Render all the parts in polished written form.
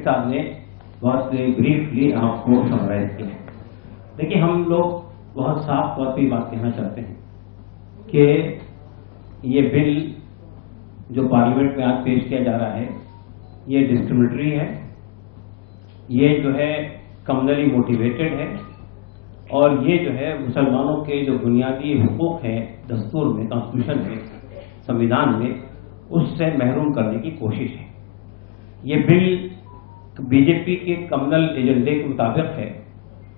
Secretary साहब ने बहुत ब्रीफली आपको समराइज किया। देखिए, हम लोग बहुत साफ तौर पर बात कहना चाहते हैं कि ये बिल जो पार्लियामेंट में आज पेश किया जा रहा है ये डिस्क्रिमिनेटरी है, ये जो है कम्युनली मोटिवेटेड है, और ये जो है मुसलमानों के जो बुनियादी हुकूक हैं दस्तूर में, कॉन्स्टिट्यूशन में, संविधान में, उससे महरूम करने की कोशिश है। ये बिल बीजेपी के कम्युनल एजेंडे के मुताबिक है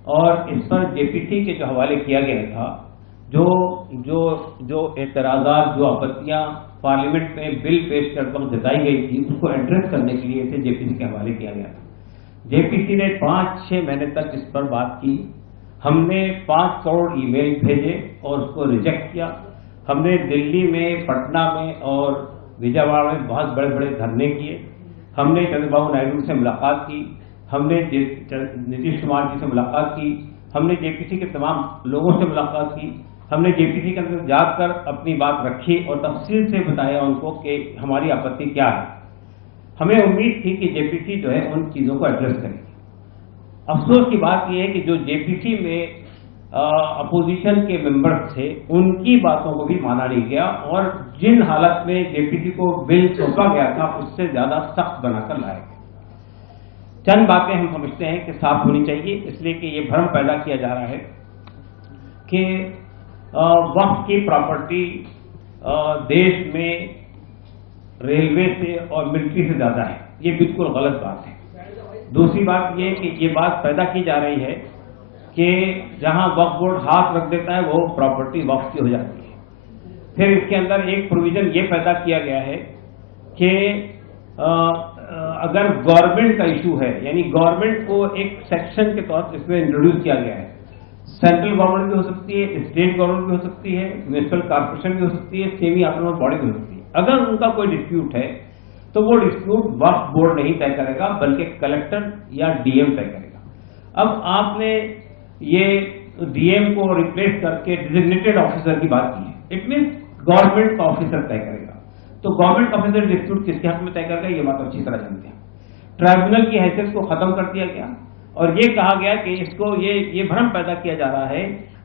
और इस पर जेपीसी के जो हवाले किया गया था, जो एतराज़ात, जो आपत्तियां पार्लियामेंट में बिल पेश करते वक्त जताई गई थी, उसको एड्रेस करने के लिए इसे जेपीसी के हवाले किया गया था। जेपीसी ने 5-6 महीने तक इस पर बात की। हमने 5 करोड़ ईमेल भेजे और उसको रिजेक्ट किया। हमने दिल्ली में, पटना में और विजयवाड़ा में बहुत बड़े बड़े धरने किए। हमने चंद्रबाबू नायडू से मुलाकात की, हमने नीतीश कुमार जी से मुलाकात की, हमने जेपीसी के तमाम लोगों से मुलाकात की, हमने जेपीसी के अंदर जाकर अपनी बात रखी और तफसील से बताया उनको कि हमारी आपत्ति क्या है। हमें उम्मीद थी कि जेपीसी जो है उन चीज़ों को एड्रेस करेगी। अफसोस की बात यह है कि जो जेपीसी में अपोजिशन के मेंबर्स थे, उनकी बातों को भी माना नहीं गया और जिन हालत में जेपीसी को बिल सौंपा गया था उससे ज्यादा सख्त बनाकर लाया गया। चंद बातें हम समझते हैं कि साफ होनी चाहिए, इसलिए कि ये भ्रम पैदा किया जा रहा है कि वक्फ की प्रॉपर्टी देश में रेलवे से और मिलिट्री से ज्यादा है। ये बिल्कुल गलत बात है। दूसरी बात ये कि ये बात पैदा की जा रही है कि जहां वक्फ बोर्ड हाथ रख देता है वो प्रॉपर्टी वक्फ की हो जाती है। फिर इसके अंदर एक प्रोविजन ये पैदा किया गया है कि अगर गवर्नमेंट का इशू है, यानी गवर्नमेंट को एक सेक्शन के तौर पर इसमें इंट्रोड्यूस किया गया है। सेंट्रल गवर्नमेंट भी हो सकती है, स्टेट गवर्नमेंट भी हो सकती है, म्यूनिसिपल कॉर्पोरेशन भी हो सकती है, सेमी ऑटोनोमस बॉडी भी हो सकती है। अगर उनका कोई डिस्प्यूट है तो वो डिस्प्यूट वक्फ बोर्ड नहीं तय करेगा बल्कि कलेक्टर या डीएम तय करेगा। अब आपने ये डीएम को रिप्लेस करके डिजिग्नेटेड ऑफिसर की बात की है। इट मीन गवर्नमेंट का ऑफिसर तय करेगा। तो गवर्नमेंट ऑफिसर डिस्प्यूट किसके हक में तय करेगा, ये बात अच्छी तरह जानते हैं। ट्राइब्यूनल की हैसियत को खत्म कर दिया गया और ये कहा गया कि इसको ये भ्रम पैदा किया जा रहा है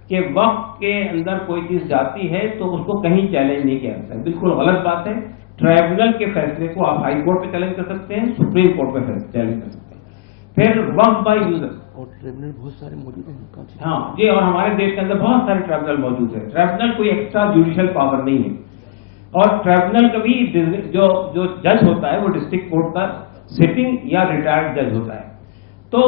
कि वक्फ के अंदर कोई चीज जाती है तो उसको कहीं चैलेंज नहीं किया जाता है। बिल्कुल गलत बात है। ट्राइब्यूनल के फैसले को आप हाई कोर्ट पे चैलेंज कर सकते हैं, सुप्रीम कोर्ट पे चैलेंज कर सकते हैं। फिर वक्फ बाय यूजर और ट्रिब्यूनल बहुत सारे मौजूद हैं। हाँ जी, और हमारे देश के अंदर बहुत सारे ट्रिब्यूनल मौजूद है। ट्रिब्यूनल कोई एक्स्ट्रा जुडिशियल पावर नहीं है और ट्रिब्यूनल का भी जो जज होता है वो डिस्ट्रिक्ट कोर्ट का सिटिंग या रिटायर्ड जज होता है। तो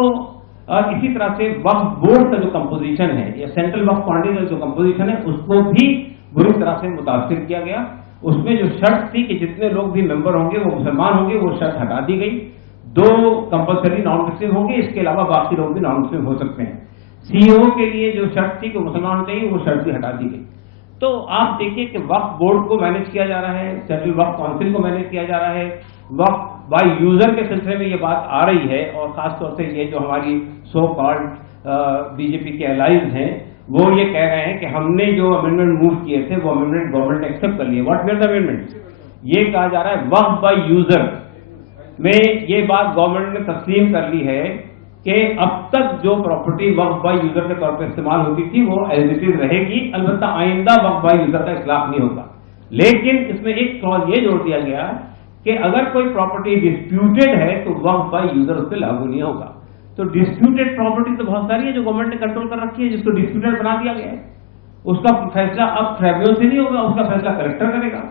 इसी तरह से वक्फ बोर्ड का जो कंपोजिशन है या सेंट्रल वक्फ बॉडी का जो कंपोजिशन है उसको भी बुरी तरह से मुतासिर किया गया। उसमें जो शर्त थी कि जितने लोग भी मेंबर होंगे वो मुसलमान होंगे, वो शर्त हटा दी गई। 2 कंपल्सरी नॉन मुस्लिम होंगे, इसके अलावा बाकी लोग भी नॉन मुस्लिम हो सकते हैं। सीईओ के लिए जो शर्त थी कि मुसलमान होने चाहिए, वो शर्त भी हटा दी गई। तो आप देखिए कि वक्फ बोर्ड को मैनेज किया जा रहा है, सेंट्रल वक्फ काउंसिल को मैनेज किया जा रहा है, वक्फ बाय यूजर के सिलसिले में ये बात आ रही है और खासतौर से ये जो हमारी सो कॉल्ड बीजेपी के एलाइज हैं वो ये कह रहे हैं कि हमने जो अमेंडमेंट मूव किए थे वो अमेंडमेंट गवर्नमेंट ने एक्सेप्ट कर लिए। What were the amendment? ये कहा जा रहा है वक्फ बाय यूजर में ये बात गवर्नमेंट ने तस्लीम कर ली है कि अब तक जो प्रॉपर्टी वक्फ बाय यूजर के तौर पर इस्तेमाल होती थी वो एज इट इज रहेगी, अलबत्ता आइंदा वक्फ बाय यूजर का इस्लाह नहीं होगा। लेकिन इसमें एक क्लॉज ये जोड़ दिया गया कि अगर कोई प्रॉपर्टी डिस्प्यूटेड है तो वक्फ बाय यूजर उस पर लागू नहीं होगा। तो डिस्प्यूटेड प्रॉपर्टी तो बहुत सारी है जो गवर्नमेंट ने कंट्रोल कर रखी है, जिसको डिस्प्यूटेड बना दिया गया है। उसका फैसला अब ट्रिब्यूनल से नहीं होगा, उसका फैसला कलेक्टर करेगा।